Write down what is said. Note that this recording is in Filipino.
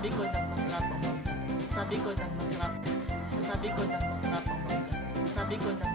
Sabi ko ng masarap ang mangga. Sabi ko ng masarap. Sasabi ko ng masarap ang mangga. Sabi ko ng